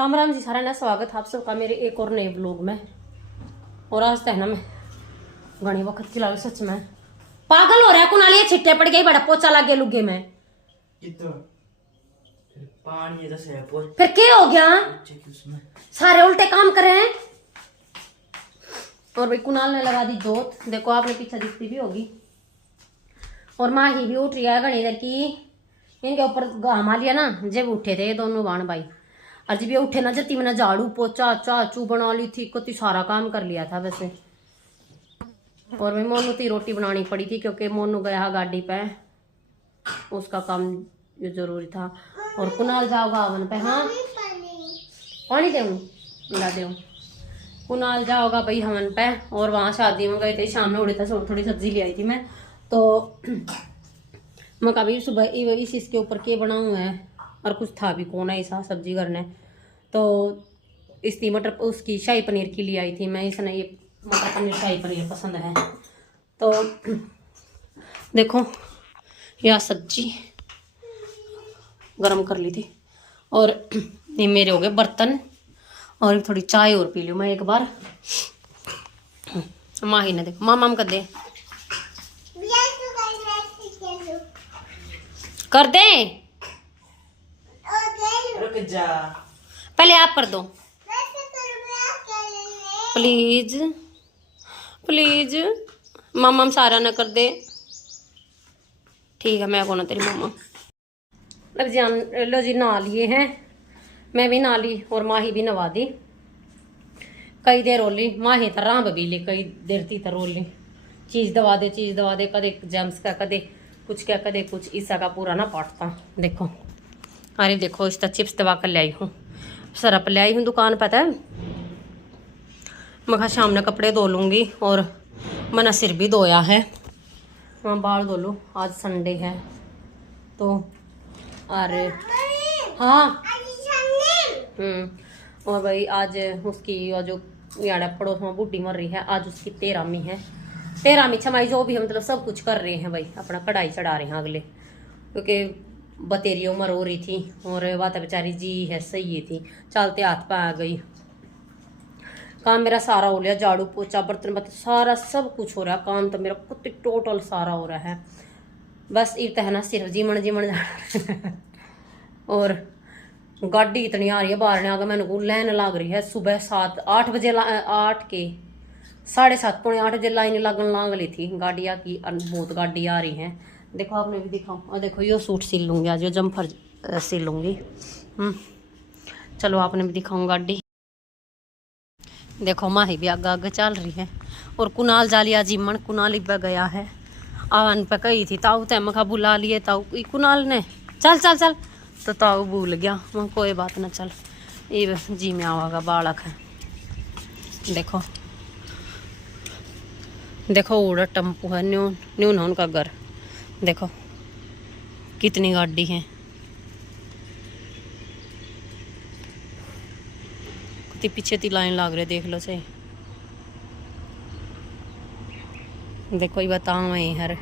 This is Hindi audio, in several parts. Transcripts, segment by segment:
राम राम जी सारा ना स्वागत आप सबका मेरे एक और नए ब्लॉग में। और आज तक ना मैं घनी वक्त खिला सच में पागल हो रहा है कुनालिया छिट्टे पड़ गई बड़ा पोचा लगे लुगे में पानी फिर क्या हो गया सारे उल्टे काम करे हैं। और भाई कुणाल ने लगा दी जोत, देखो आपने पीछे दिखती भी होगी। और माही भी उठ रही है घनी देर की, इनके ऊपर घामा लिया ना जब उठे थे ये दोनों बाण भाई। और जब ये उठे ना जब मैंने झाड़ू पोचा चाचू बना ली थी, कति सारा काम कर लिया था वैसे। और मैं मोनू की रोटी बनानी पड़ी थी क्योंकि मोनू गया गाड़ी पे, उसका काम ये जरूरी था। और कुणाल जाओगा ओवन पे। हाँ पानी दे मिला दे। कुणाल जाओगा भाई हवन पे। और वहाँ शादी में गए थे, शाम में उड़े थे, थोड़ी सब्जी ले आई थी मैं तो मैं कभी सुबह इसके ऊपर के बनाऊँ है और कुछ था भी कौन है ऐसा सब्जी करने। तो इसकी मटर उसकी शाही पनीर की लिए आई थी मैं, इसने ये मटर पनीर शाही पनीर पसंद है। तो देखो यह सब्जी गरम कर ली थी। और ये मेरे हो गए बर्तन। और थोड़ी चाय और पी लूँ मैं एक बार। माही ने देखो माम कर दे कर दे रुक जा, पहले आप कर दो प्लीज प्लीज। मामा सारा ना कर दे, ठीक है मैं कौन तेरी मामा। लो जी नहा लिए हैं, मैं भी नहा ली और माही भी नवा दी। कई देर रोली माही तो राम भी ली, कई देर थी तो रोली चीज़ दवा दे कदे जेम्स का कदे कुछ क्या कदे कुछ ईसा का पूरा ना पाटता। देखो अरे देखो इस तरह चिप्स दबा कर ले आई हूँ, सरप ले आई हूँ दुकान पता है। मैं कहा शाम ने कपड़े धो लूँगी और मैंने सिर भी धोया है, मैं बाल धो लूँ, आज संडे है तो। अरे हाँ और भाई आज उसकी और जो याड़ा पड़ोस में बूढ़ी मर रही है, आज उसकी 13वीं है। 13वीं छमाई जो भी हम मतलब सब कुछ कर रहे हैं भाई, अपना कढ़ाई चढ़ा रहे हैं अगले, क्योंकि बतेरी उम्र हो रही थी और वह तो बेचारी जी है सही थी, चलते हाथ पे आ गई। काम मेरा सारा हो लिया, झाड़ू पोछा बर्तन बर्तन सारा सब कुछ हो रहा है, काम तो मेरा कुछ टोटल सारा हो रहा है। बस इतना है ना सिर्फ जीमन जाना और गाड़ी इतनी आ रही है बाहर ने आकर मैंने को लाइन लग रही है। सुबह 7-8 बजे 8 के 7:30 पौने 8 बजे लाइन लगन लाग ली थी गाड़ियाँ की, बहुत गाड़ी आ रही हैं। देखो आपने भी दिखाऊँ, और देखो यो सूट सिल लूँगी आज, यो जम्फर सिल लूँगी। चलो आपने भी दिखाऊँ गाड़ी। देखो माही भी आगे आगे चल रही है। और कुणाल जा लिया जिमन, कुणाल इब्बा गया है आवन पे कही थी ताऊ तैम खा बुला लिए ताऊ कुणाल ने चल चल चल, तो ताऊ भूल गया। मैं कोई बात ना चल ये जी में आवागा बालक है। देखो देखो उड़ा टम्पू है न्यू ना उनका घर, देखो कितनी गाड़ी है, कितनी पीछे ती लाइन लाग रही देख लो सही। देखो ये बताऊँ मैं हर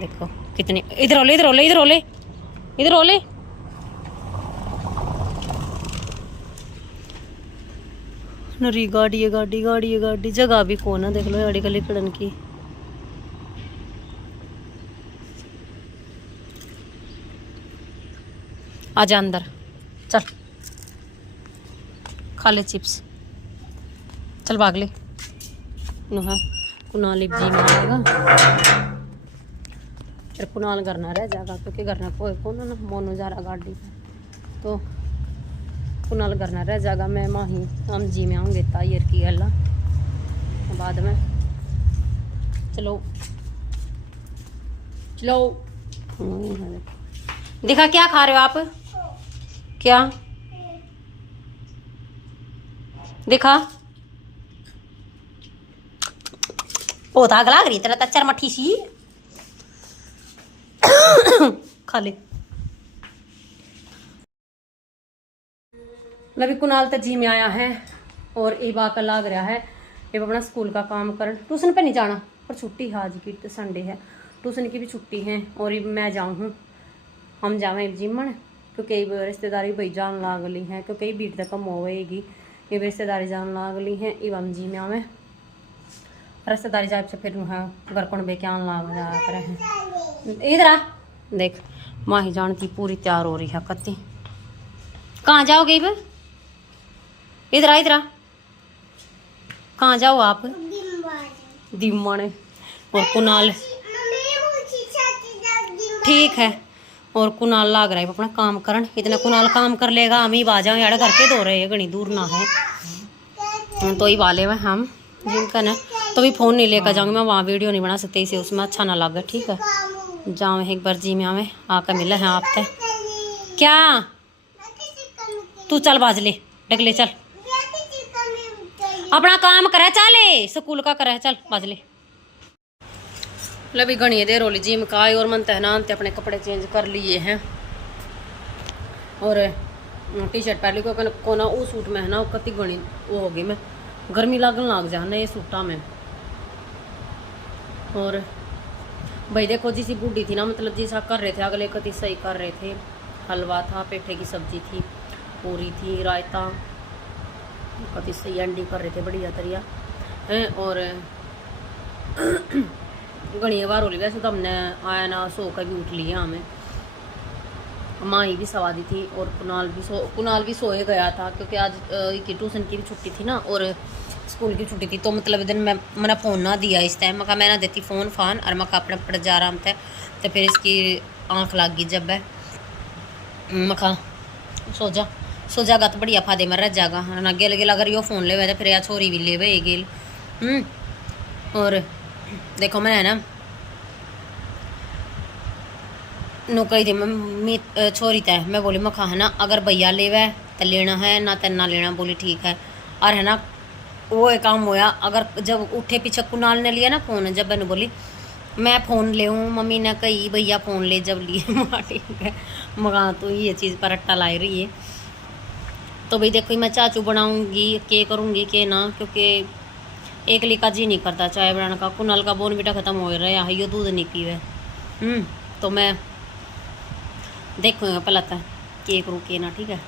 देखो कितनी, इधर ओले इधर ओले इधर ओले इधर ओले। नरी गाड़ी है गाड़ी गाड़ी है गाड़ी, जगह भी कौन है देख लो गाड़ी गली खड़न की। आजा अंदर चल खा ले चिप्स, चल भाग ले। नुहा कुणाल जी में आएगा फिर कुणाल करना रह जाएगा, क्योंकि करना कोई कौन ना मोनू जा रहा गाड़ी पे तो कुणाल करना रह जाएगा। मैं माही हम जी में आऊँगे तायर की गला बाद में। चलो चलो दिखा क्या खा रहे हो आप, क्या दिखा बहुत आग लग रही तेरा तच्चर मठी सी खा ले। अभी कुणाल तो जी में आया है और ये बाका लाग रहा है, ये अपना स्कूल का काम कर। ट्यूशन पे नहीं जाना पर छुट्टी है आज की, तो संडे है ट्यूशन की भी छुट्टी है। और मैं जाऊँ हूँ हम जावे जिमन क्योंकि रिश्तेदारी भाई जान लागली है, क्योंकि बीट तक कम होएगी, ये रिश्तेदारी जान लागली है इवम जी में हमें रिश्तेदारी जाए से फिर है घर कौन बेक्यान लाग जाया करे। इधर आ देख, माही जान की पूरी तैयार हो रही है कत्ती। कहाँ जाओगे इब? इधर आ, इधर आ। कहाँ जाओ आप? दिमाने। और कुणाल ठीक है, और कुणाल लाग रहा है अपना काम करन। इतना कुणाल काम कर लेगा, हम ही बाजा यार घर के दो रहे हैं, घनी दूर ना है तो ही वाले में हम जिनका ना तो भी फ़ोन नहीं लेकर जाऊँगी मैं, वहाँ वीडियो नहीं बना सकते इसे, उसमें अच्छा ना लगे। ठीक है, जाओ एक बार जी में हमें आकर मिला है आपसे। क्या तू चल बाज ले डग ले, चल अपना काम करे, चले स्कूल का करे, चल बाज ले। भी घनी देर होली जिम का आई और मन तहनान ते अपने कपड़े चेंज कर लिए हैं और टी शर्ट पहन ली, क्योंकि कोना वो सूट में है ना कति घनी वो होगी, मैं गर्मी लगन लग जा ना ये सूटा में। और भाई देखो जिसी बूढ़ी थी ना, मतलब जिसा कर रहे थे अगले कति सही कर रहे थे। हलवा था, पेठे की सब्जी थी, पूरी थी, रायता, कति सही अंडी कर रहे थे बढ़िया तरिया है। और घनी बार हो रही, वैसे तो हमने आया ना सो कर भी उठ लिया हमें। माही भी सवादी थी और कुणाल भी सोए गया था, क्योंकि आज की ट्यूशन की भी छुट्टी थी ना और स्कूल की छुट्टी थी। तो मतलब दिन मैंने फ़ोन ना दिया इस टाइम, मैं ना देती फ़ोन फान और मैं अपने पड़ जा रहा था, तो फिर इसकी आँख लग गई जब है मखा सो जागा तो बढ़िया फादे में रह जागा ना। गेल गेल अगर यो फ़ोन ले हुए तो फिर या छोरी भी ले हुए गेल। और देखो मैंने ना नौकरी थी मैं छोरी तय, मैं बोली मखा है ना अगर भैया ले वह तो लेना है ना तो ना लेना। बोली ठीक है। और है ना वो एक काम होया, अगर जब उठे पीछे कुणाल ने लिया ना फ़ोन, जब मैंने बोली मैं फ़ोन ले हूँ, मम्मी ने कही भैया फ़ोन ले, जब लिए मगा ठीक है मगा तो ये चीज़ पर अट्टा लाई रही है। तो भाई देखो मैं चाचू बनाऊँगी के करूँगी के ना, क्योंकि एक लिका जी नहीं करता चाय बनाने का। कुणाल का बोन बेटा ख़त्म हो रहा है, यो दूध नहीं पीवे। तो मैं देखूँगा पहला था के करूँ के ना। ठीक है,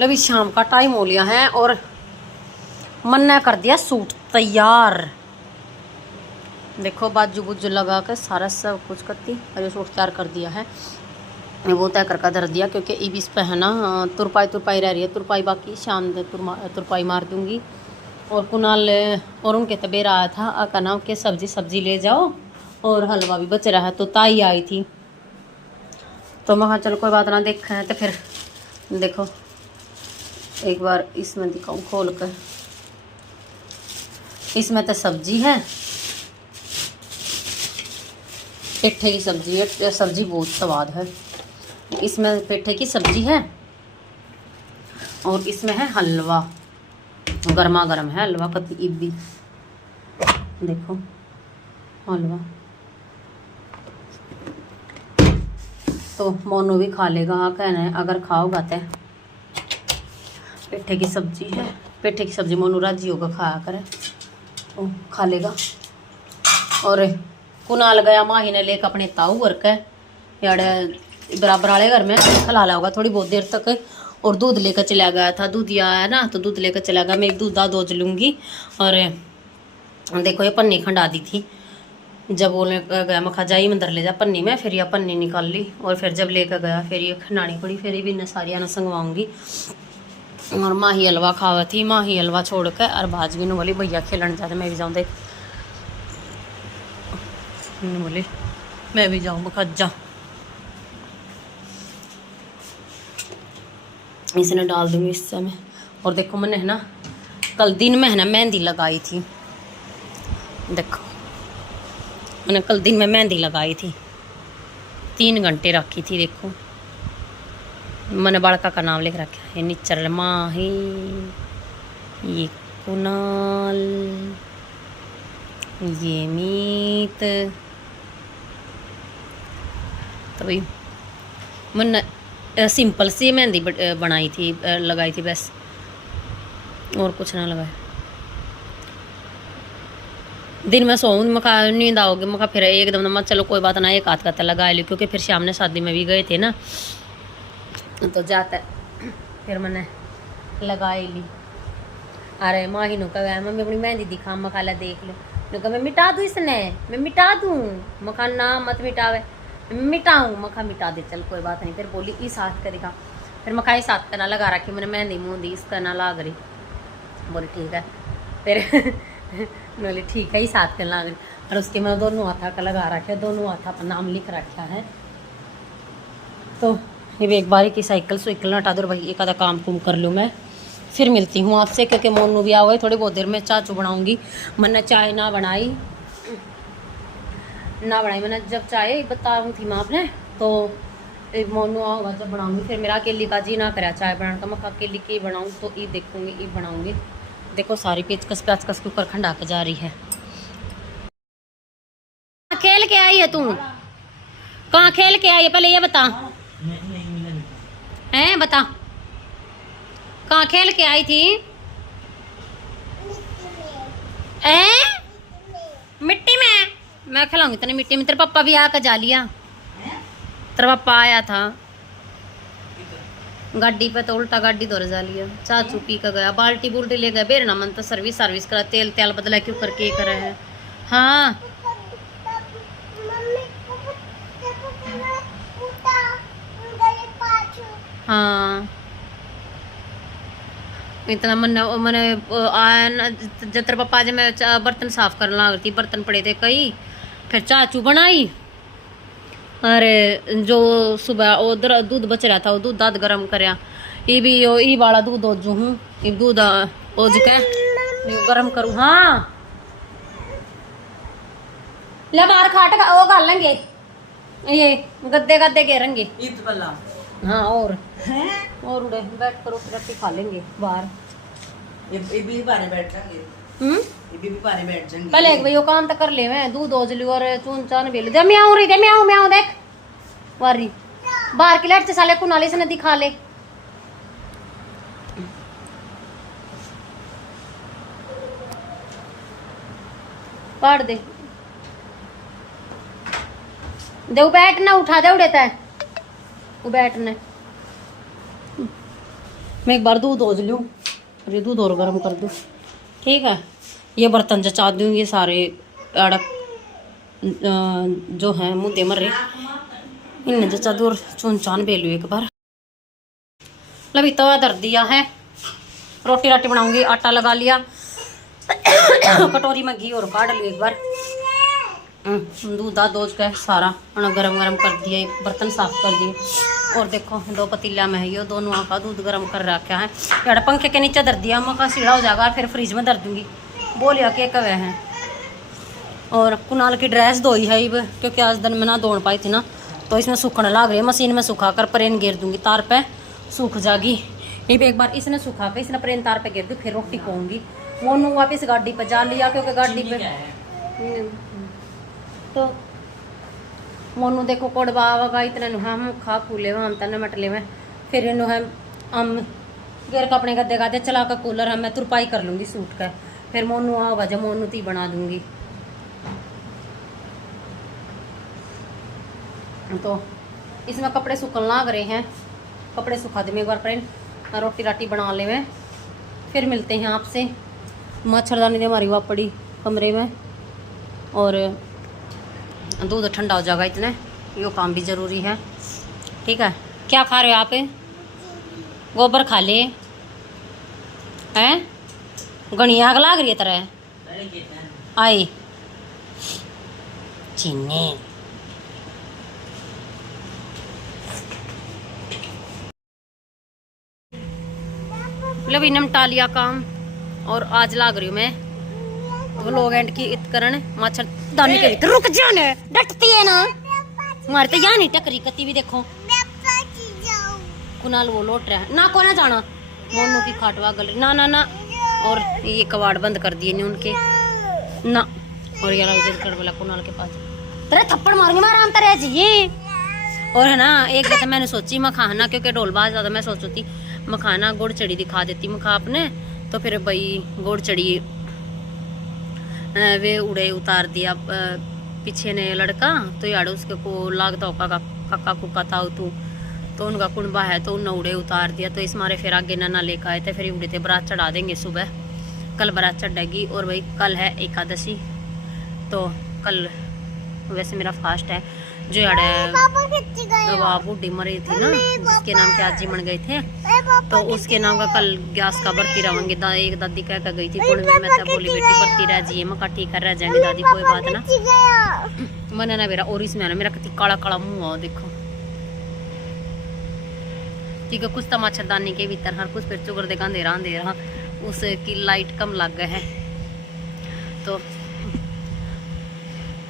अभी शाम का टाइम हो लिया है और मन ने कर दिया सूट तैयार। देखो बाजू बुजू लगा कर सारा सब कुछ करती अरे सूट तैयार कर दिया है। वो तय करके धर दिया, क्योंकि इस पे है ना तुरपाई रह रही है, तुरपाई बाकी शाम तुरपाई मार दूंगी। और कुणाल और उनके तबेर आया था आका नाम के सब्जी ले जाओ, और हलवा भी बच रहा है, तो ताई आई थी। तो मैं चलो कोई बात ना, देखा है तो फिर देखो एक बार इसमें दिखाऊँ खोल कर। इसमें तो सब्जी है, पेठे की सब्जी है, सब्जी बहुत स्वाद है। इसमें पेठे की सब्जी है और इसमें है हलवा, गर्मा गर्म है हलवा कति इब्बी। देखो हलवा तो मोनू भी खा लेगा। हाँ कहना है अगर खाओगा तो। पेठे की सब्जी है, पेठे की सब्जी मोनू राजी होगा खाया करे तो खा लेगा। और कुणाल गया माही ने लेकर अपने ताऊ घर के यार बराबर वाले घर में खिला ला होगा थोड़ी बहुत देर तक, और दूध लेकर चला गया था। दूधिया है ना तो दूध लेकर चला गया। मैं एक दूध दोज लूँगी। और देखो ये पन्नी खंडा दी थी, जब बोलने गया मखा जाई मंदिर ले जा पन्नी में, फिर यह पन्नी निकाल ली। और फिर जब लेकर गया फिर ये खंडानी पड़ी, फिर ये भी इन्हें सारिया ना संगवाऊँगी। और माही हलवा खावा थी, माही हलवा छोड़ कर और भाजगी ने बोली भैया खेलन जाते मैं भी जाऊँ। देख बोली मैं भी जाऊँ मखा जा। इसने डाल दूँगी इस समय। और देखो मैंने है ना कल दिन में है ना मेहंदी लगाई थी। देखो मैंने कल दिन में मेहंदी लगाई थी, 3 घंटे रखी थी। देखो मैंने बड़का का नाम लिख रखा है, निचर माही, ये कुणाल, ये मीत। तो भाई मैंने सिंपल सी मेहंदी बनाई थी, लगाई थी बस, और कुछ ना लगाया। दिन में सोऊँ मखा नींद आओगे मखा, फिर एकदम मैं चलो कोई बात ना एक हाथ का लगा ली, क्योंकि फिर शाम ने शादी में भी गए थे ना तो जाता है फिर मैंने लगाई ली। अरे माही नु कहा मम्मी अपनी मेहंदी दिखा, मखाला देख लो। नु कहा मैं मिटा दूँ इसने, मैं मिटा दूँ। मखा ना मत मिटावे, मिटाऊँ। मखा मिटा दे चल कोई बात नहीं। फिर बोली इस हाथ का दिखा। फिर मखा इस हाथ का ना लगा रखी मैंने मेहंदी मूंदी, इसका ना लाग रही। बोली ठीक है। फिर बोली ठीक है इस हाथ का लाग रही। और उसके मैं दोनों हाथा का लगा रखा है, दोनों हाथा पर नाम लिख रखा है। तो ये एक बारी की साइकिल सुइकल हटा दो भाई, एक आधा काम कुम कर लूँ मैं। फिर मिलती हूँ आपसे, क्योंकि मोनू भी आ गए। थोड़ी बहुत देर में चाचू बनाऊंगी। मैंने चाय ना बनाई मैंने जब चाय बता रही थी मैं आपने, तो मोनू आओगा जब बनाऊंगी। फिर मेरा अकेली का जी ना करा चाय बनाने का। मैं अकेली की बनाऊँ तो ई देखूंगी, ई बनाऊंगी। देखो सारी पेचकस प्याचकस के ऊपर खंडा के जा रही है। खेल के आई है तू? कहाँ खेल के आई है पहले ये बता। हैं बता कहाँ खेल के आई थी? मिट्टी में? मैं खिलाऊंगी तेने मिट्टी में। तेरे पापा भी आकर जा लिया। तेरा पापा आया था गाड़ी पे, तो उल्टा गाड़ी दौड़ जा लिया। चाचू पी कर गया, बाल्टी बुल्टी ले गया। बेरना मन तो सर्विस करा, तेल तेल बदला क्यों करके करे है। हाँ हाँ इतना मैंने आया ना जब तेरे पापा जब मैं बर्तन साफ करने लग रही थी, बर्तन पड़े थे कई। फिर चाचू बनाई। अरे जो सुबह उधर दूध बच रहा था, वो दूध दाद गर्म करया। ये भी ये वाला दूध ओजू हूँ, ये दूध ओज के गर्म करूँ। हाँ ले बाहर खाट वो कर लेंगे, ये गद्दे गद्दे घेरेंगे। हाँ और उड़े बैठ कर रोटी खा लेंगे बाहर। ये भी बारे बैठ जाएंगे। ये भी बारे बैठ जाएंगे। पहले भाई वो काम तो कर ले, मैं दूध ओजली और चून चान भी ले। मैं आऊँ रही थे, मैं आऊँ देख वारी बाहर की लाइट से साले कुनाली से नदी खा ले। काट दे दे बैठना, उठा दे उड़ेता है वो बैठना। मैं एक बार दूध ओज लूँ और ये दूध और गर्म कर दूँ, ठीक है। ये बर्तन जचा दूँ, ये सारे अड़क जो हैं मुद्दे मर रहे इन्हें जचा दूँ और चून चान बेलू एक बार। लभी तवा धर दिया है, रोटी राटी बनाऊंगी। आटा लगा लिया, कटोरी में घी और काट लिया एक बार। दूध दोज के सारा गरम गरम कर दिए, बर्तन साफ कर दिए। और देखो 2 पतीला में है ये दोनों आका दूध गरम कर रखा है। यार पंखे के नीचे धर दिया, मक्का सीढ़ा हो जाएगा, फिर फ्रिज में धर दूंगी। बोलिया के कवे हैं। और कुनाल की ड्रेस धोई है अब, क्योंकि आज दिन में ना धोन पाई थी ना, तो इसमें सूखने लग रही है। मशीन में सुखा कर परेन घेर दूंगी, तार पे सूख जाएगी। ये भी एक बार इसने सुखा के इसने परेन तार पे घेर दी, फिर रोटी खाऊंगी। मोनू वापिस गाड़ी पे जा लिया, क्योंकि गाड़ी पे तो मोनू देखो कोड़वा आवागा इतने हम खा फूले में हम तने मटले में। फिर इन्हों है हम घेर का अपने गद्दे गादे चला कर कूलर है, मैं तुरपाई कर लूँगी सूट का। फिर मोनू आवा जब मोनू ती बना दूंगी। तो इसमें कपड़े सूखने लग रहे हैं, कपड़े सुखा दे मैं एक बार फ्रेंड, रोटी राटी बना ले में। फिर मिलते हैं आपसे। मच्छरदानी दे हमारी वहाँ पड़ी कमरे में, और दूध ठंडा हो जाएगा इतने, यो काम भी ज़रूरी है, ठीक है। क्या खा रहे हो आप? गोबर खा ले हैं? घनी आग लाग रही है तरह आई चीनी। मतलब निपटा लिया काम, और आज लाग रही हूँ मैं व्लॉग एंड की इतकरण। मच्छर दानी के रुक जाने डटती है ना, हमारे तो यहाँ नहीं टकरी कती भी। देखो कुनाल वो लौट रहा है ना, को ना जाना मोनू की खाटवा गल ना ना ना। और ये कबाड़ बंद कर दिए ने उनके ना। और यार कर बोला कुनाल के पास तेरे थप्पड़ मारेंगे मैं आराम तरह जी। और है ना एक बार मैंने सोची मखाना, क्योंकि ढोलबाज ज़्यादा मैं सोच थी मखाना गुड़ चढ़ी दिखा देती मखा आपने। तो फिर भाई गुड़ चढ़ी वे उड़े उतार दिया पीछे ने लड़का, तो यार उसके को लागता होगा काका कुका था तू। तो उनका कुंबा है तो उन उड़े उतार दिया, तो इस मारे फिर आगे नन्ना लेकर आए थे, फिर उड़े थे बारात चढ़ा देंगे सुबह, कल बारात चढ़ेगी। और भाई कल है एकादशी, तो कल वैसे मेरा फास्ट है। जो यार बूढ़ी मरी थी ना, जिसके नाम के आजी बन गए थे, तो उसके नाम का कल गैस का बरती रहेंगे। एक दादी कह कर गई थी कुंड में, मैं बोली बेटी बरती रह जाइए, मैं ठीक कर रह जाएंगे दादी, कोई बात ना। मैंने ना मेरा और इसमें ना मेरा कति काला काला मुंह आओ देखो, ठीक है। कुछ तो मच्छरदानी के भीतर हर कुछ फिर चुगर देखा अंधेरा उसकी लाइट कम लग गए है। तो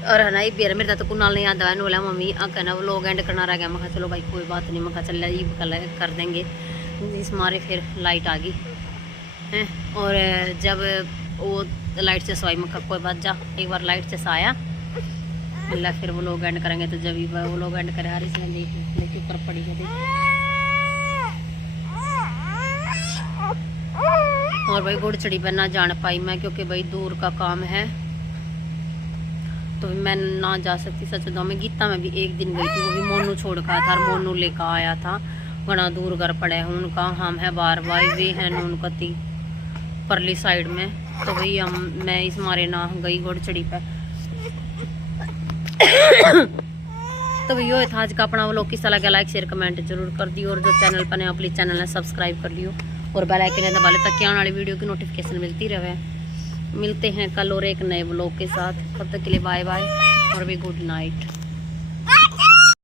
और है ना ये बेर मेरे तो कुनाल नहीं आता है, बोला मम्मी कहना वो लोग एंड करना रह गया। मैं चलो भाई कोई बात नहीं, मैं चल ये कल कर देंगे। इस मारे फिर लाइट आ गई हैं, और जब वो लाइट से सोई मैं कोई बात जा, एक बार लाइट से आया मतलब फिर वो लोग एंड करेंगे, तो जब वो लोग एंड करे हरी से लेके ऊपर पड़ी है। और भाई गुड़ चढ़ी पर ना जान पाई मैं, क्योंकि भाई दूर का काम है, तो मैं ना जा सकती। सच बताऊं मैं गीता में भी एक दिन गई थी, वो भी मोनू छोड़ कर था, मोनू लेकर आया था, बड़ा दूर घर पड़े हैं उनका, हम है बार बार वे हैं उनका ती परली साइड में। तो भाई मैं इस मारे ना गई गुड़ चढ़ी पे। तो भैया ये था आज का अपना व्लॉग, किस तरह का लाइक शेयर कमेंट जरूर कर दियो, और जो चैनल पर नया प्लीज चैनल है सब्सक्राइब कर लियो, और बेल आइकन दबा ले ताकि आने वाली वीडियो की नोटिफिकेशन मिलती रहे। मिलते हैं कल और एक नए व्लॉग के साथ, तब तक के लिए बाय बाय और भी गुड नाइट।